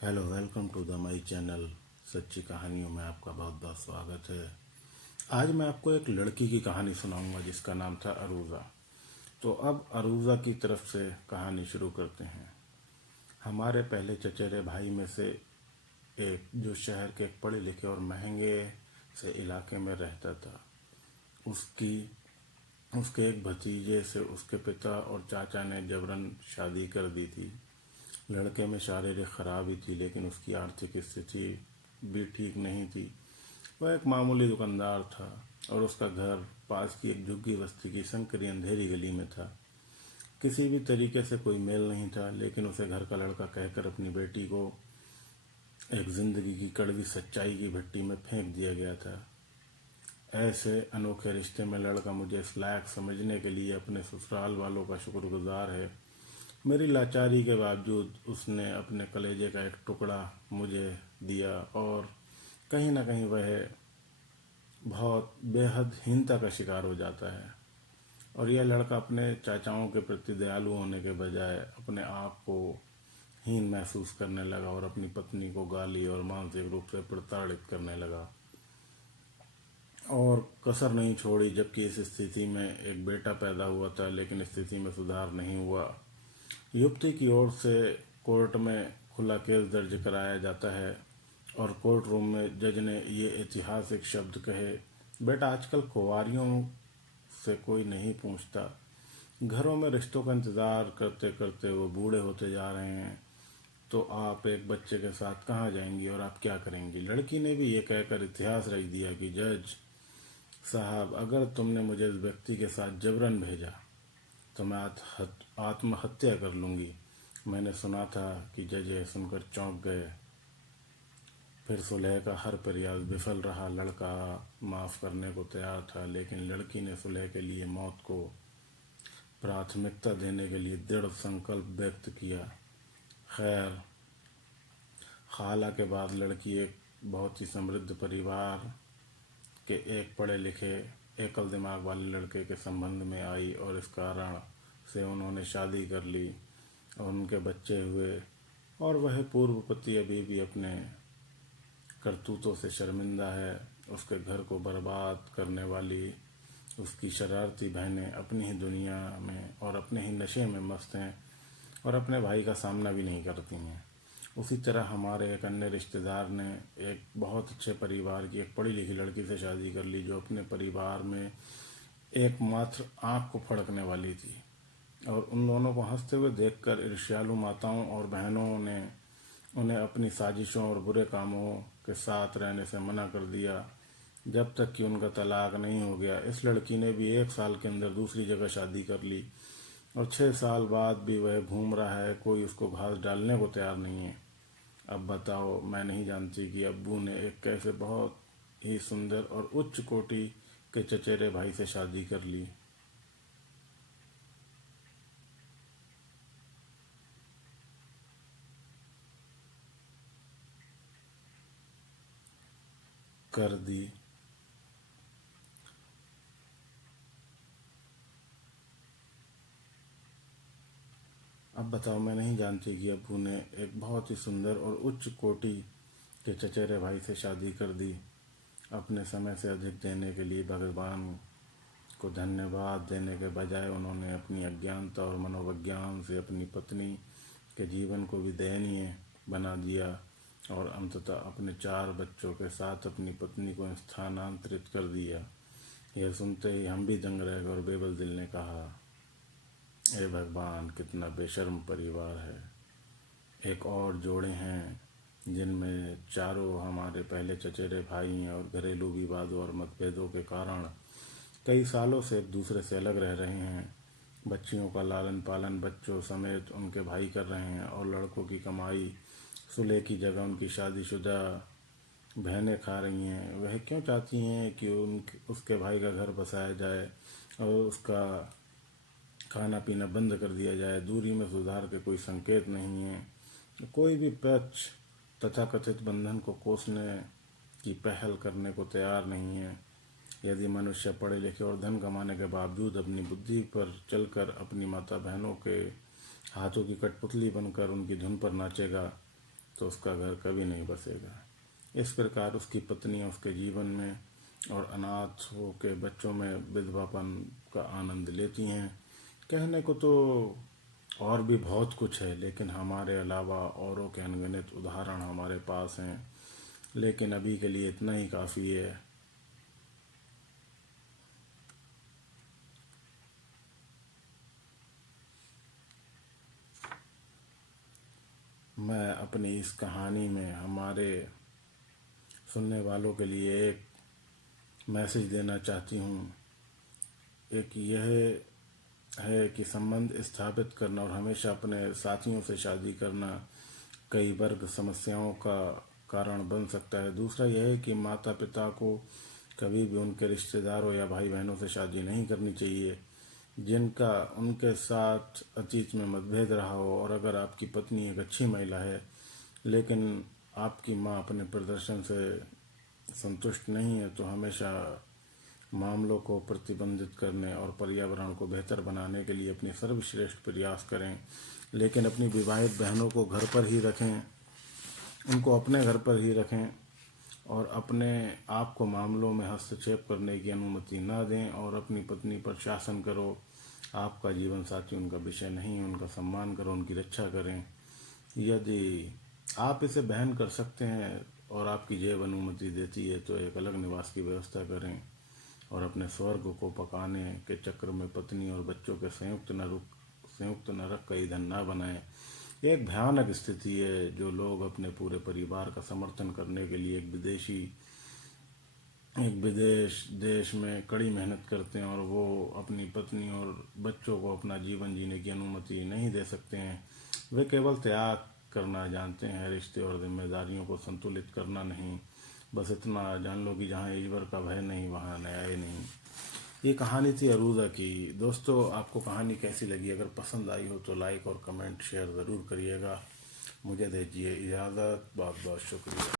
Hello, welcome to the my channel. सच्ची कहानियों में आपका बहुत बहुत स्वागत है। आज मैं आपको एक लड़की की कहानी सुनाऊंगा जिसका नाम था अरूजा। तो अब अरूजा की तरफ से कहानी शुरू करते हैं। हमारे पहले चचेरे भाई में से एक, जो शहर के एक पढ़े लिखे और महंगे से इलाके में रहता था, उसकी उसके एक भतीजे से उसके पिता और चाचा ने जबरन शादी कर दी थी। लड़के में शारीरिक खराबी थी, लेकिन उसकी आर्थिक स्थिति भी ठीक नहीं थी। वह एक मामूली दुकानदार था और उसका घर पास की एक झुग्गी बस्ती की संकरी अंधेरी गली में था। किसी भी तरीके से कोई मेल नहीं था, लेकिन उसे घर का लड़का कहकर अपनी बेटी को एक जिंदगी की कड़वी सच्चाई की भट्टी में फेंक दिया गया था। ऐसे अनोखे रिश्ते में लड़का मुझे इस लायक समझने के लिए अपने ससुराल वालों का शुक्रगुजार है। मेरी लाचारी के बावजूद उसने अपने कलेजे का एक टुकड़ा मुझे दिया, और कहीं ना कहीं वह बहुत बेहद हीनता का शिकार हो जाता है। और यह लड़का अपने चाचाओं के प्रति दयालु होने के बजाय अपने आप को हीन महसूस करने लगा और अपनी पत्नी को गाली और मानसिक रूप से प्रताड़ित करने लगा, और कसर नहीं छोड़ी। जबकि इस स्थिति में एक बेटा पैदा हुआ था, लेकिन स्थिति में सुधार नहीं हुआ। युवती की ओर से कोर्ट में खुला केस दर्ज कराया जाता है और कोर्ट रूम में जज ने ये ऐतिहासिक शब्द कहे, बेटा, आजकल कुंवारियों से कोई नहीं पूछता। घरों में रिश्तों का इंतज़ार करते करते वो बूढ़े होते जा रहे हैं, तो आप एक बच्चे के साथ कहाँ जाएंगी और आप क्या करेंगी। लड़की ने भी ये कहकर इतिहास रच दिया कि जज साहब, अगर तुमने मुझे इस व्यक्ति के साथ जबरन भेजा तो मैं आत्महत्या कर लूँगी। मैंने सुना था कि जज यह सुनकर चौंक गए। फिर सुलह का हर प्रयास विफल रहा। लड़का माफ़ करने को तैयार था, लेकिन लड़की ने सुलह के लिए मौत को प्राथमिकता देने के लिए दृढ़ संकल्प व्यक्त किया। खैर, खाला के बाद लड़की एक बहुत ही समृद्ध परिवार के एक पढ़े लिखे एकल दिमाग वाले लड़के के संबंध में आई, और इस कारण से उन्होंने शादी कर ली और उनके बच्चे हुए। और वह पूर्व पति अभी भी अपने करतूतों से शर्मिंदा है। उसके घर को बर्बाद करने वाली उसकी शरारती बहनें अपनी ही दुनिया में और अपने ही नशे में मस्त हैं और अपने भाई का सामना भी नहीं करती हैं। उसी तरह हमारे एक अन्य रिश्तेदार ने एक बहुत अच्छे परिवार की एक पढ़ी लिखी लड़की से शादी कर ली, जो अपने परिवार में एकमात्र आँख को फड़कने वाली थी। और उन दोनों को हंसते हुए देखकर ईर्ष्यालु माताओं और बहनों ने उन्हें अपनी साजिशों और बुरे कामों के साथ रहने से मना कर दिया, जब तक कि उनका तलाक नहीं हो गया। इस लड़की ने भी 1 साल के अंदर दूसरी जगह शादी कर ली, और 6 साल बाद भी वह घूम रहा है, कोई उसको घास डालने को तैयार नहीं है। अब बताओ, मैं नहीं जानती कि अब्बू ने एक कैसे बहुत ही सुंदर और उच्च कोटि के चचेरे भाई से शादी कर ली। कर दी अब बताओ, मैं नहीं जानती कि अब्बू ने एक बहुत ही सुंदर और उच्च कोटि के चचेरे भाई से शादी कर दी। अपने समय से अधिक देने के लिए भगवान को धन्यवाद देने के बजाय उन्होंने अपनी अज्ञानता और मनोविज्ञान से अपनी पत्नी के जीवन को भी दयनीय बना दिया, और अंततः अपने 4 बच्चों के साथ अपनी पत्नी को स्थानांतरित कर दिया। यह सुनते ही हम भी दंग रह गए और बेबस दिल ने कहा, हे भगवान, कितना बेशर्म परिवार है। एक और जोड़े हैं जिनमें चारों हमारे पहले चचेरे भाई हैं और घरेलू विवादों और मतभेदों के कारण कई सालों से एक दूसरे से अलग रह रहे हैं। बच्चियों का लालन पालन बच्चों समेत उनके भाई कर रहे हैं, और लड़कों की कमाई सुलह की जगह उनकी शादीशुदा बहनें खा रही हैं। वह क्यों चाहती हैं कि उसके भाई का घर बसाया जाए और उसका खाना पीना बंद कर दिया जाए। दूरी में सुधार के कोई संकेत नहीं है। कोई भी पक्ष तथाकथित बंधन को कोसने की पहल करने को तैयार नहीं है। यदि मनुष्य पढ़े लिखे और धन कमाने के बावजूद अपनी बुद्धि पर चलकर अपनी माता बहनों के हाथों की कठपुतली बनकर उनकी धुन पर नाचेगा, तो उसका घर कभी नहीं बसेगा। इस प्रकार उसकी पत्नी उसके जीवन में और अनाथ हो के बच्चों में विधवापन का आनंद लेती हैं। कहने को तो और भी बहुत कुछ है, लेकिन हमारे अलावा औरों के अनगिनत उदाहरण हमारे पास हैं, लेकिन अभी के लिए इतना ही काफ़ी है। मैं अपनी इस कहानी में हमारे सुनने वालों के लिए एक मैसेज देना चाहती हूँ। एक यह है कि संबंध स्थापित करना और हमेशा अपने साथियों से शादी करना कई वर्ग समस्याओं का कारण बन सकता है। दूसरा यह है कि माता पिता को कभी भी उनके रिश्तेदारों या भाई बहनों से शादी नहीं करनी चाहिए जिनका उनके साथ अतीत में मतभेद रहा हो। और अगर आपकी पत्नी एक अच्छी महिला है लेकिन आपकी माँ अपने प्रदर्शन से संतुष्ट नहीं है, तो हमेशा मामलों को प्रतिबंधित करने और पर्यावरण को बेहतर बनाने के लिए अपनी सर्वश्रेष्ठ प्रयास करें, लेकिन अपनी विवाहित बहनों को घर पर ही रखें, उनको अपने घर पर ही रखें और अपने आप को मामलों में हस्तक्षेप करने की अनुमति ना दें। और अपनी पत्नी पर शासन करो। आपका जीवन साथी उनका विषय नहीं, उनका सम्मान करो, उनकी रक्षा करें। यदि आप इसे बहन कर सकते हैं और आपकी जेब अनुमति देती है तो एक अलग निवास की व्यवस्था करें और अपने स्वर्ग को पकाने के चक्र में पत्नी और बच्चों के संयुक्त नरक का ईंधन न बनाएं। एक भयानक स्थिति है जो लोग अपने पूरे परिवार का समर्थन करने के लिए एक विदेश देश में कड़ी मेहनत करते हैं और वो अपनी पत्नी और बच्चों को अपना जीवन जीने की अनुमति नहीं दे सकते हैं। वे केवल त्याग करना जानते हैं, रिश्ते और जिम्मेदारियों को संतुलित करना नहीं। बस इतना जान लो कि जहाँ ईश्वर का भय नहीं वहाँ न्याय नहीं। ये कहानी थी अरूजा की। दोस्तों, आपको कहानी कैसी लगी? अगर पसंद आई हो तो लाइक और कमेंट शेयर ज़रूर करिएगा। मुझे दीजिए इजाज़त। बहुत बहुत शुक्रिया।